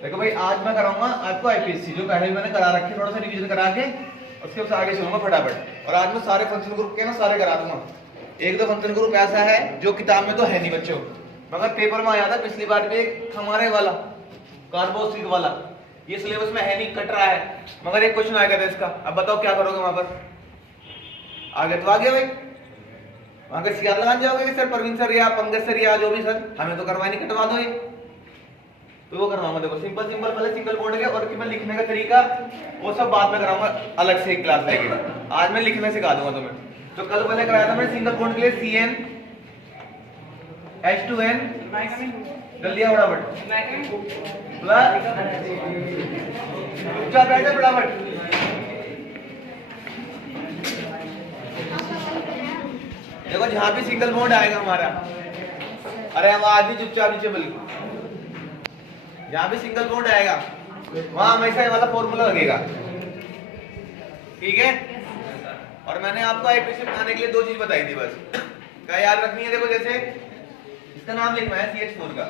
देखो भाई, आज मैं कराऊंगा आपको आईपीएससी, जो पहले मैंने करा रखी, थोड़ा सा रिवीजन करा के उसके बाद आगे चलूंगा फटाफट। और आज मैं सारे फंक्शन ग्रुप के ना सारे करा दूंगा। एक दो फंक्शन ग्रुप ऐसा है जो किताब में तो है नहीं बच्चों, मगर पेपर में आया था पिछली बार भी एक हमारे वाला कार्बोसिलिक वाला, ये सिलेबस में है नहीं, कट रहा है, मगर एक क्वेश्चन आएगा था इसका। अब बताओ क्या करोगे वहां पर? आगे तो आ गया भाई, वहां का शिकायत लगाने जाओगे कि सर प्रवीण सर या पंकज सर या जो भी सर, हमें तो करवाई नहीं, कटवा दो ये। तो वो करवाऊंगा। देखो सिंपल सिंपल पहले सिंगल बॉन्ड के और मैं लिखने का तरीका वो सब बाद में कराऊंगा अलग से एक क्लास लेके। आज मैं लिखना सिखा दूंगा तुम्हें। तो कल पहले कराया था मैंने सिंगल बॉन्ड के लिए CN H2N, जल्दी आओ फटाफट, प्लस चुपचाप बैठे फटाफट। देखो जहां भी सिंगल बॉन्ड आएगा हमारा, अरे आवाज भी चुपचाप नीचे बोलिए, जहां भी सिंगल बॉन्ड आएगा वहां हमेशा ये वाला फॉर्मूला लगेगा, ठीक है। और मैंने आपको आईपीएससी बनाने के लिए दो चीज बताई थी बस, क्या याद रखनी है। देखो जैसे इसका नाम लिखना है CH4 का,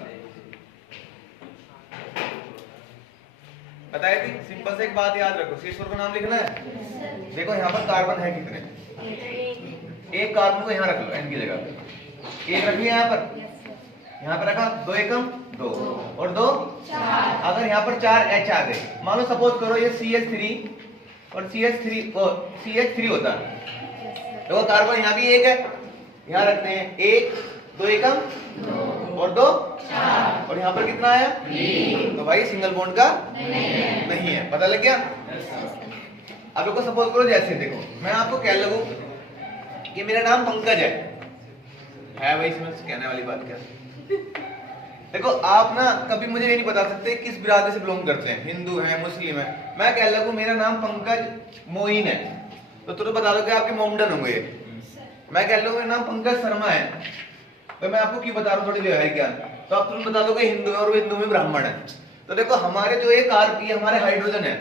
बताई थी, सिंपल से एक बात याद रखो, CH4 का नाम लिखना है। देखो यहाँ पर कार्बन है कितने, एक कार्बन को यहाँ रख लो N की जगह पे, एक रख लिया यहाँ पर रखा, दो एकम दो और दो चार। अगर यहाँ पर 4 H आ गए, मान लो सपोज करो ये CH3 और CH3 होता है, तो कार्बन यहाँ भी एक है, यहाँ रखते हैं, एक दो एकम और दो चार, और यहाँ पर कितना आया, तो भाई सिंगल बॉन्ड का नहीं है, पता लग गया। अब लोग सपोज करो जैसे देखो मैं आपको कह लगूं कि मेरा नाम पंकज है भाई, इसमें कहने वाली बात क्या। देखो आप ना कभी मुझे ये नहीं बता सकते किस बिरादरी से बिलोंग करते हैं, हिंदू है मुस्लिम है। मैं कह लगूं मेरा नाम पंकज मोइन है, तो तुम बता दो कि आपके मोमडन होंगे। मैं कह लूं मेरा नाम पंकज शर्मा है, तो मैं आपको क्यों बता रहा हूँ, थोड़ी व्यवहारिक ज्ञान, तो आप तुम बता दो कि हिंदू है और वो हिंदू में ब्राह्मण है। तो देखो हमारे जो एक कार्ब, हमारे हाइड्रोजन है,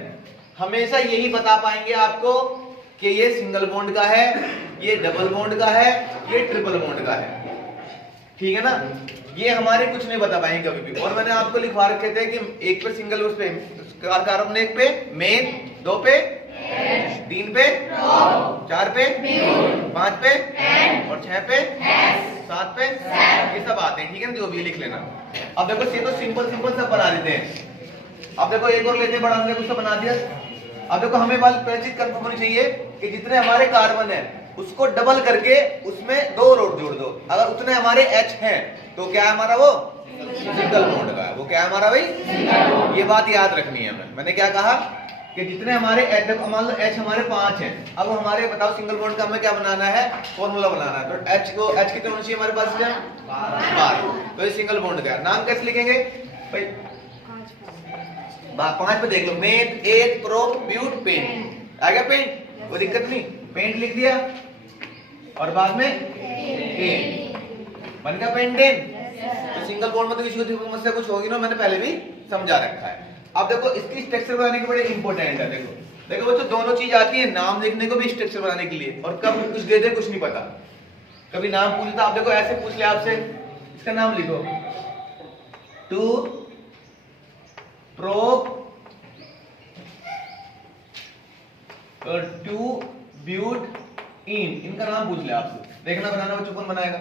हमेशा यही बता पाएंगे आपको कि ये सिंगल बॉन्ड का है, ये डबल बॉन्ड का है, ये ट्रिपल बॉन्ड का है, ठीक है ना। ये हमारे कुछ नहीं बता पाएंगे कभी भी। और मैंने आपको लिखवा रखे थे कि एक पे सिंगल, उस पे कार्बन, एक पे मेन, दो पे तीन पे, चार पे, पांच पे और 6 पे, 7 पे, ये सब आते हैं, ठीक है ना, जो भी लिख लेना। अब देखो ये तो सिंपल सिंपल सब बना देते हैं। अब देखो एक और लेते हैं, बड़ा से कुछ बना दिया। अब देखो हमें पहली चीज कंफर्म होनी चाहिए कि जितने हमारे कार्बन है उसको डबल करके उसमें 2 रोड जोड़ दो। अगर उतने हमारे H हैं तो क्या है हमारा, वो सिंगल बॉन्ड का है, वो क्या है हमारा भाई, ये बात याद रखनी है। मैंने क्या कहा कि जितने हमारे H, मान लो H हमारे 5 हैं, अब हमारे बताओ सिंगल बॉन्ड का हमें क्या बनाना है, फॉर्मूला बनाना है। तो H कितने होना चाहिए हमारे पास, 12, तो ये सिंगल बॉन्ड का है। नाम कैसे लिखेंगे भाई, 5 पे देख लो, meth, eth, pro, but, paint, आ गया पेंट, कोई दिक्कत नहीं, पेंट लिख दिया और बाद में पेंट, बन गया पेंटेन। तो सिंगल बॉन्ड में तो किसी को समस्या कुछ होगी ना, मैंने पहले भी समझा रखा है। अब देखो इसकी स्ट्रक्चर बनाने के बड़े इंपॉर्टेंट है। देखो बच्चों, दोनों चीज आती है, नाम लिखने को भी स्ट्रक्चर बनाने के लिए, और कब कुछ दे दे कुछ नहीं पता, कभी नाम पूछता, आप देखो ऐसे पूछ ले आपसे, इसका नाम लिखो, 2 प्रोप और 2 ब्यूट इन, इनका नाम पूछ ले आपसे, देखना बनाना बच्चों कौन बनाएगा।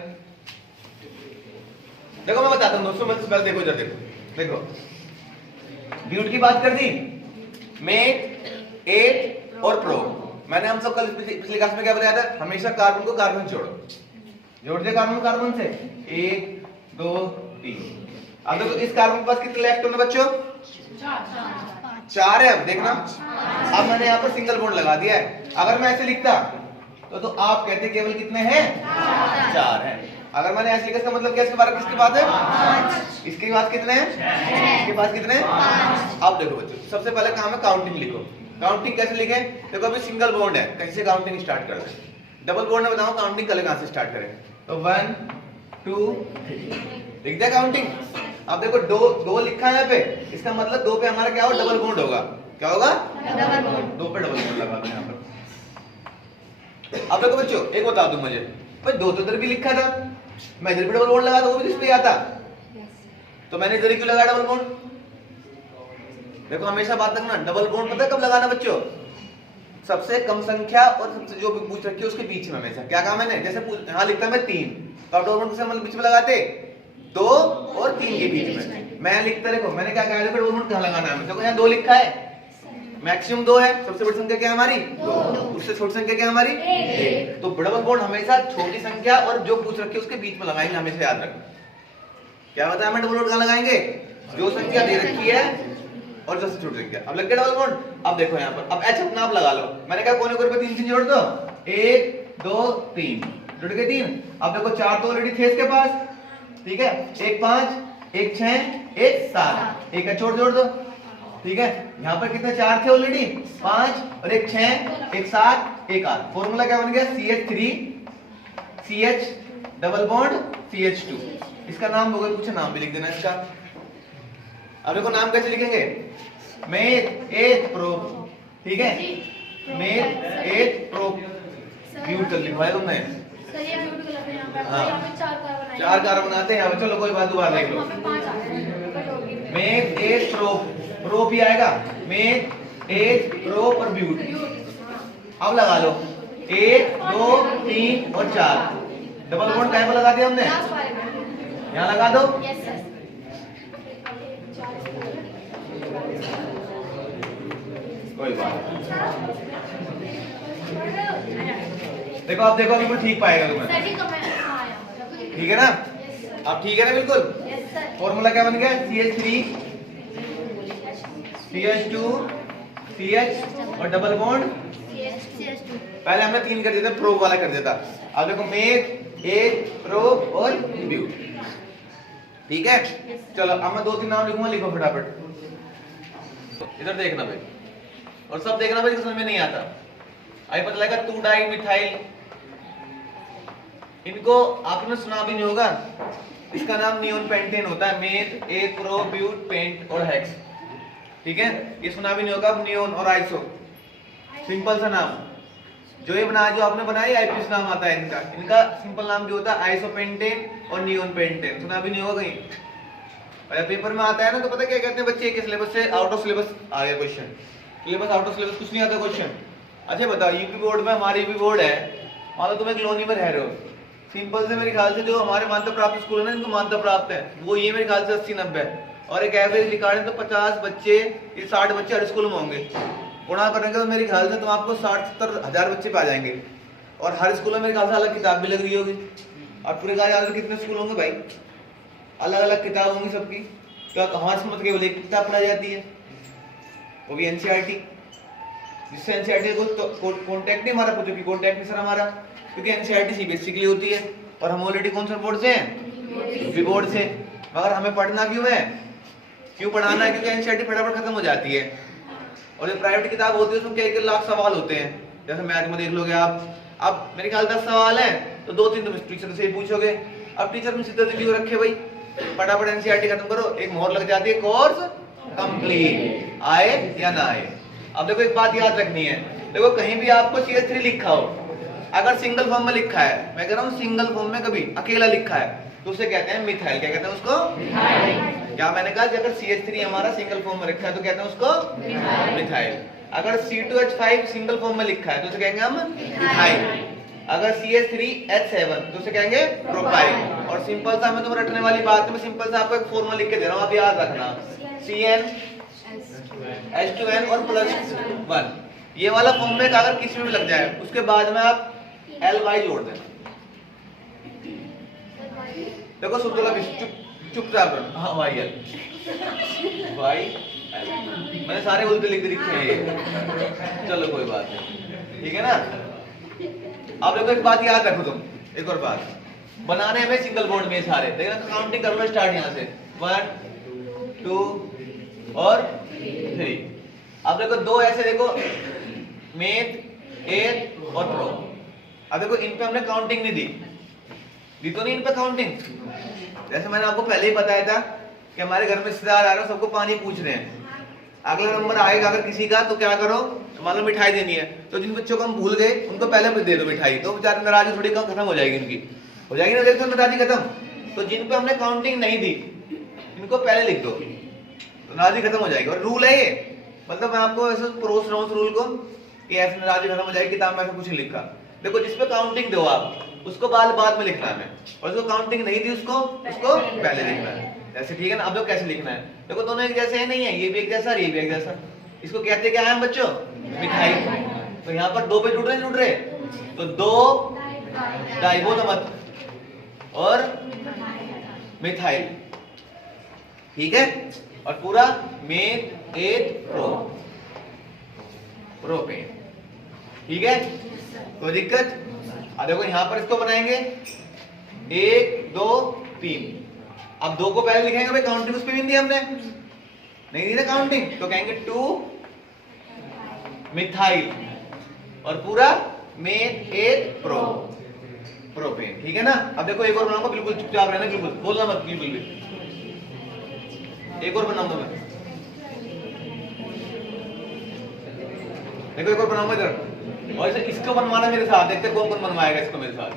देखो मैं बताता हूं दोस्तों, मैं पहले देखो इधर देखो ब्यूट की बात कर दी, मेथ, एथ और प्रो। मैंने हम सब कल पिछली क्लास में क्या बताया था, हमेशा कार्बन को कार्बन जोड़ दे कार्बन से, 1 2 3। अब देखो इस कार्बन के पास कितने इलेक्ट्रॉन है बच्चों, 4 है। अब देखना, अब मैंने यहाँ पर सिंगल बॉन्ड लगा दिया है। अगर मैं ऐसे लिखता तो आप कहते केवल कितने हैं, 4 हैं। अगर मैंने ऐसे लिखा इसका मतलब क्या, इसके बारे में किसके पास है? इसके पास कितने हैं? इसके पास कितने हैं? अब देखो बच्चों, सबसे पहले काम है काउंटिंग लिखो। काउंटिंग कैसे लिखें? देखो अभी सिंगल बॉन्ड है, कहीं से काउंटिंग स्टार्ट कर दें। डबल बॉन्ड में बताओ काउंटिंग कल कहां से स्टार्ट करें? तो 1 2 3 लिख दिया काउंटिंग। अब देखो दो लिखा है यहाँ पे, इसका मतलब दो पे हमारा क्या होगा? डबल बॉन्ड होगा। क्या होगा? Double bond. दो पे डबल बॉन्ड लगा दो यहाँ पर। अब देखो बच्चों एक बता दो मुझे, भाई दो तो इधर भी लिखा था, मैं इधर भी डबल बॉन्ड लगा, तो वो भी इस पे आता, तो मैंने इधर क्यों लगाया डबल बॉन्ड? देखो हमेशा बात रखना, डबल बॉन्ड पता है कब लगाना बच्चों? सबसे कम संख्या और सबसे जो भी पूछ रखी है उसके बीच में हमेशा। क्या कहा मैंने? जैसे यहाँ लिखता मैं 3, तो डबल बॉन्ड किसके बीच में लगाते? 2 और 3 के बीच में। मैं लिखता, देखो मैंने क्या कहा, डबल बॉन्ड कहाँ लगाना है? देखो यहाँ 2 लिखा है, मैक्सिमम 2 है, सबसे बड़ी संख्या क्या है हमारी? 2, उससे छोटी संख्या क्या है हमारी? 1। तो डबल बॉन्ड हमेशा छोटी संख्या और जो पूछ रखी है उसके बीच में लगाएंगे, हमेशा याद रखना। क्या बताया मैं? डबल बॉन्ड कहाँ लगाएंगे? जो संख्या दे रखी है और जो छोटी संख्या। अब लग गया डबल बॉन्ड। अब देखो यहाँ पर, अब एच अपना आप लगा लो। मैंने कहा कोने कोने पे 3 जोड़ दो, 1 2 3 जुड़ गए 3। अब देखो 4 तो ऑलरेडी थे इसके पास, ठीक है, 1 5 1 6 1 7, एक का जोड़ दो, ठीक है। यहाँ पर कितने 4 थे ऑलरेडी? 5 और 1 6 1 7 1 8। फॉर्मूला क्या बन गया? CH3 CH double bond CH2। इसका नाम होगा, कुछ नाम भी लिख देना इसका। अब देखो नाम कैसे लिखेंगे? मेथ एथ प्रोप, ठीक है, मेथ एथ प्रोप ब्यूट कर लिखवाया तुमने। सर ये ब्यूट कर लेते हैं यहाँ पे। हाँ। यहाँ पे 4 कार्बन आए। 4 कार्बन आते हैं यहाँ पे। चलो कोई बात, दोबारा देख लो। यहाँ पे 5 आते हैं। मेथ एथ प्रोप, प्रोप ही आएगा, मेथ एथ प्रोप और ब्यूट। अब लगा लो 1 2 3 और 4। डबल बॉन्ड कहाँ पर लगा दिया हमने? यहाँ लगा दो। Yes sir. कोई बात देखो, आप देखो बिल्कुल ठीक पाएगा तुम्हें, सर जी कमेंट ठीक है ना? अब ठीक है ना बिल्कुल? Yes sir. फॉर्मूला क्या बन गया? CH3 CH2 CH और डबल बॉन्ड। CH2। पहले हमने 3 कर देते, प्रोप वाला कर देता। अब देखो मेथ एथ प्रोप और ब्यूट, ठीक है। चलो अब मैं 2-3 नाम लिखूंगा, लिखो फटाफट। इधर देखना भाई, और सब देखना भाई, समझ में नहीं आता। आई पता लगा 2 डाई मिथाइल, इनको आपने सुना भी नहीं होगा, इसका नाम नियोन पेंटेन होता है। Meth eth pro but pent और हेक्स, ठीक है, ये सुना भी नहीं होगा। अब नियोन और आइसो, सिंपल सा नाम जो ये बना, जो आपने बनाया आईपीएस नाम आता है इनका। इनका सिंपल नाम जो होता है आइसोपेंटेन और नियोन पेंटेन, सुना भी नहीं होगा कहीं। और पेपर में आता है ना, तो पता क्या कहते हैं बच्चे के सिलेबस से आउट ऑफ सिलेबस आ गया question. Syllabus out of syllabus कुछ नहीं आता क्वेश्चन। अच्छा बताओ, यूपी बोर्ड में, हमारी यूपी बोर्ड है, मान लो तुम एक कॉलोनी में रह रहे हो, सिंपल से मेरे ख्याल से जो हमारे मान्यता प्राप्त स्कूल है ना, इनको मान्यता प्राप्त है, वो ये मेरे ख्याल से 80-90, और एक एवरेज निकालें तो 50 बच्चे, ये 60 बच्चे हर स्कूल में होंगे। गुणा करेंगे तो मेरे ख्याल से तुम आपको 60-70 हजार बच्चे पा जाएंगे, और हर स्कूल में मेरे ख्याल से अलग किताब भी लग रही होगी। और पूरे गाँव कितने स्कूल होंगे भाई? अलग अलग किताब होंगी सबकी। क्या हमारे स्कूल में केवल एक किताब पढ़ाई जाती है, वो भी एनसीईआरटी, जिससे एनसीईआरटी को कॉन्टैक्ट नहीं हमारा, पूछो कि कॉन्टैक्ट नहीं सर हमारा, क्योंकि एनसीईआरटी सीबीएसई के लिए होती है, और हम ऑलरेडी कौन सा बोर्ड से हैं? यूपी बोर्ड से। मगर हमें पढ़ना क्यों है? क्यों पढ़ाना है? क्योंकि एनसीईआरटी फटाफट खत्म हो जाती है, और जो प्राइवेट किताब होती है उसमें क्या 1 लाख सवाल होते हैं। जैसे मैथ में देख लोगे आप, अब मेरे ख्याल 10 सवाल हैं, तो 2-3 तुम टीचर से ही पूछोगे। अब टीचर में सीधा दिल्ली रखे भाई, फटाफट एनसीईआरटी खत्म करो, एक मोहर लग जाती है, कोर्स कंप्लीट, आए या ना आए। अब देखो एक बात याद रखनी है, देखो कहीं भी आपको CH3 लिखा हो, अगर सिंगल फॉर्म में लिखा है, मैं कह रहा हूँ सिंगल फॉर्म में कभी अकेला लिखा है, तो उसे कहते हैं मिथाइल। क्या कहते हैं उसको? क्या मैंने कहा, अगर CH3 हमारा सिंगल फॉर्म में लिखा है तो कहते हैं उसको मिथाइल। अगर C2H5 सिंगल फॉर्म में लिखा है तो उसे कहेंगे हम मिथाइल। अगर CH3H7 तो उसे कहेंगे प्रोपाइल। और सिंपल सा मैं तुम्हें रटने वाली बात है, मैं सिंपल सा आपको एक फॉर्मूला लिख के दे रहा हूँ, आप याद रखना, CN H2N और +1, ये वाला फॉर्म में अगर किसी में भी लग जाए, उसके बाद में आप LY जोड़ दें। देखो सुन लो, चुपचाप रहो। हाँ YL, मैंने सारे उल्टे लिख रखे हैं, चलो कोई बात नहीं, ठीक है ना। अब देखो एक बात याद रखो तुम, एक और बात, बनाने हमें सिंगल बॉन्ड में सारे। देखना काउंटिंग कर लो स्टार्ट यहाँ से 1 2 और 3। अब देखो दो ऐसे देखो मेथ एथ और प्रो। अब देखो इन पे हमने काउंटिंग नहीं दी तो नहीं इन पे काउंटिंग। जैसे मैंने आपको पहले ही बताया था कि हमारे घर में रिश्तेदार आ रहे हैं, सबको पानी पूछ रहे हैं। अगला नंबर आएगा अगर किसी का तो क्या करो, मान लो मिठाई देनी है तो जिन बच्चों को हम भूल गए उनको पहले दे दो मिठाई, तो बेचारे नाराजी थोड़ी कम खत्म हो जाएगी उनकी, हो जाएगी ना, देखो नाराजी खत्म। तो जिन पे हमने काउंटिंग नहीं दी इनको पहले लिख दो तो नाराजी खत्म हो जाएगी। और रूल है ये, मतलब मैं आपको ऐसे परोस रहा हूँ रूल को कि ऐसे नाराजी खत्म हो जाएगी। किताब में ऐसा कुछ नहीं लिखा। देखो जिसपे काउंटिंग दो आप उसको बाद में लिखना है, और जो काउंटिंग नहीं दी उसको पहले लिखना है। ऐसे ठीक है ना। अब देखो कैसे लिखना है, देखो दोनों एक जैसे है नहीं है, ये भी एक जैसा और ये भी एक जैसा। इसको कहते क्या है बच्चों, मिठाई। तो यहाँ पर दो पे जुड़ रहे तो दो डाई बोलो मत और मिठाई, ठीक है। और पूरा मेथ एथ प्रोपेन, ठीक है। कोई दिक्कत? अब देखो यहाँ पर इसको बनाएंगे 1 2 3। अब दो को पहले लिखेंगे भाई, काउंटिंग उस पे भी नहीं दी हमने, नहीं दी ना काउंटिंग, तो कहेंगे 2 मिथाइल और पूरा मेथ एथ प्रोपेन, ठीक है ना। अब देखो एक और बनाऊंगा, बिल्कुल चुपचाप रहना, बिल्कुल बोलना मत बिल्कुल भी। एक और बनाऊंगा मैं, देखो एक और बनाऊंगा इधर, और इसको बनवाना मेरे साथ, देखते कौन कौन बनवाएगा इसको मेरे साथ।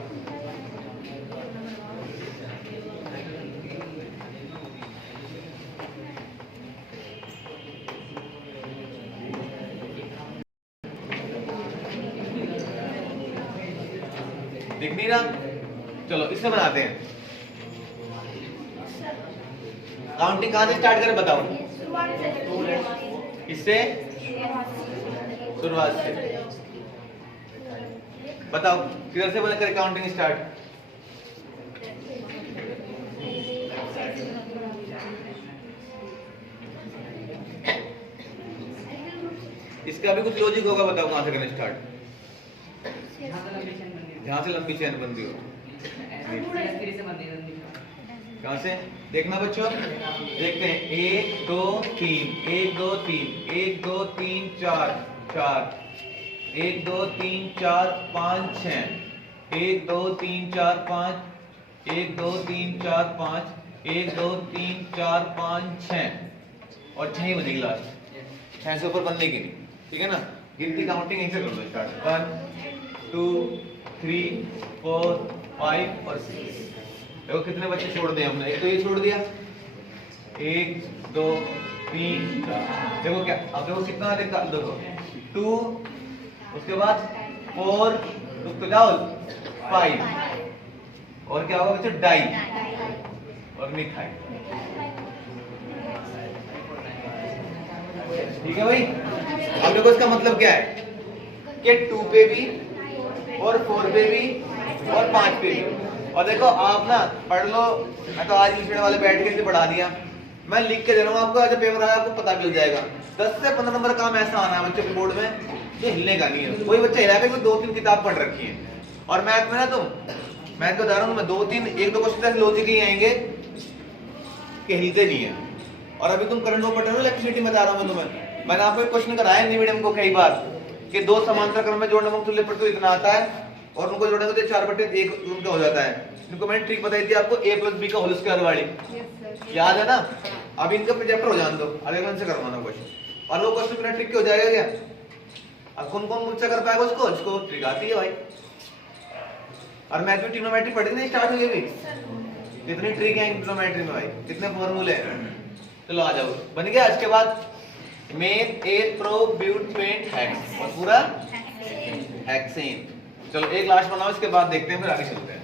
दिख नहीं रहा? चलो इससे बनाते हैं। काउंटिंग कहां से स्टार्ट करें बताओ? इससे शुरुआत से बताओ, किधर से करें काउंटिंग स्टार्ट? इसका भी कुछ लॉजिक होगा, बताओ कहां से करें स्टार्ट? जहां से लंबी चेन बनती हो, कहां से देखना बच्चों, देखते हैं 1 2 3 1 2 3 1 2 3 4 4 1 2 3 4 5 6 1 2 3 4 5 1 2 3 4 5 1 2 3 4 5 6 और 6 ही बनेगी लास्ट, 6 से ऊपर बनने की नहीं, ठीक है ना। गिनती काउंटिंग ऐसे कर दो स्टार्ट 1 2 3 4 5 और 6। देखो कितने बच्चे छोड़ दिए हमने, एक तो ये छोड़ दिया, 1 2 3 4। देखो क्या, अब देखो कितना देखा, देखो 2, उसके बाद 4, उसके बाद 5 और क्या होगा बच्चे, डाई और मिठाई, ठीक है भाई। अब देखो इसका मतलब क्या है कि 2 पे भी और 4 पे भी और 5 पे भी। और देखो आप ना पढ़ लो, मैं तो आज इंस्टीट्यूट वाले बैठ के पढ़ा दिया, मैं लिख के दे रहा हूँ आपको, जब पेपर आया आपको पता चल जाएगा। 10 से 15 नंबर काम ऐसा आना है बच्चों के बोर्ड में जो हिलने का नहीं है। कोई बच्चा हिला के 2-3 किताब पढ़ रखी है, और मैथ में ना तुम मैथ को बता रहा हूँ मैं 2-3 1-2 क्वेश्चन लॉजिक ही आएंगे कि हिलते नहीं है। और अभी तुम करंट वो पढ़ रहे हो, इलेक्ट्रिसिटी में बता रहा हूँ मैं तुम्हें, मैंने आपको एक क्वेश्चन कराया हिंदी मीडियम को कई बार कि 2 समांतर क्रम में जोड़ने में तुल्य प्रत्यय इतना आता है और उनको जोड़ेंगे तो 4/1 उनका हो जाता है। इनको मैंने ट्रिक बताई थी आपको, a + b का होल स्क्वायर वाली, याद है ना। अब इनका प्रोजेक्टर हो जाने दो, अगले दिन से करवाना क्वेश्चन, और वो क्वेश्चन बिना ट्रिक के हो जाएगा क्या? अब कौन कौन मुझसे कर पाएगा उसको, इसको ट्रिक आती है भाई। और मैथ में ट्रिग्नोमेट्री पढ़ी नहीं स्टार्ट हुई अभी, कितनी ट्रिक है ट्रिग्नोमेट्री में भाई, कितने फॉर्मूले हैं। चलो आ जाओ, बन गया। इसके बाद meth eth pro but paint hex और पूरा हेक्सेन। चलो एक लास्ट बनाओ, इसके बाद देखते हैं, फिर आगे चलते हैं।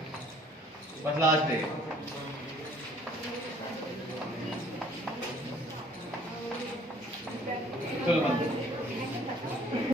बस लास्ट है, चलो बंद।